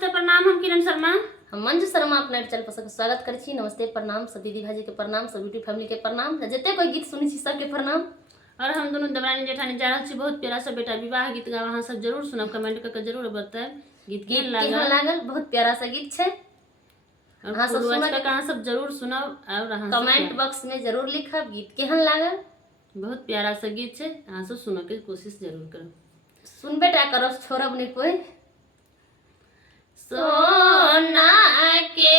नमस्ते प्रणाम। हम किरण शर्मा, हम मंजू शर्मा अपना चैनल पर सबके स्वागत करै छी। नमस्ते प्रणाम, सब दीदी भाजी के प्रणाम, सब यूट्यूब फैमिली के प्रणाम, जते कोई गीत सुनी छी सबके प्रणाम। और हम दोनों दबरानी जेठानी जा रहल छी बहुत प्यारा सा बेटा विवाह गीत गावा। अहाँ सब जरूर सुनब, कमेंट करके जरूर बताएब गीत केहन लागल। बहुत प्यारा सा गीत छै, अहाँ सब सुनब, अहाँ सब जरूर सुनब और अहाँ कमेंट बॉक्स में जरूर लिखब गीत केहन लागल। बहुत प्यारा सा गीत छै, अहाँ सब सुनऽ के कोशिश जरूर करब। सुनबे टा करब, छोड़ब नहीं कोई। सोना के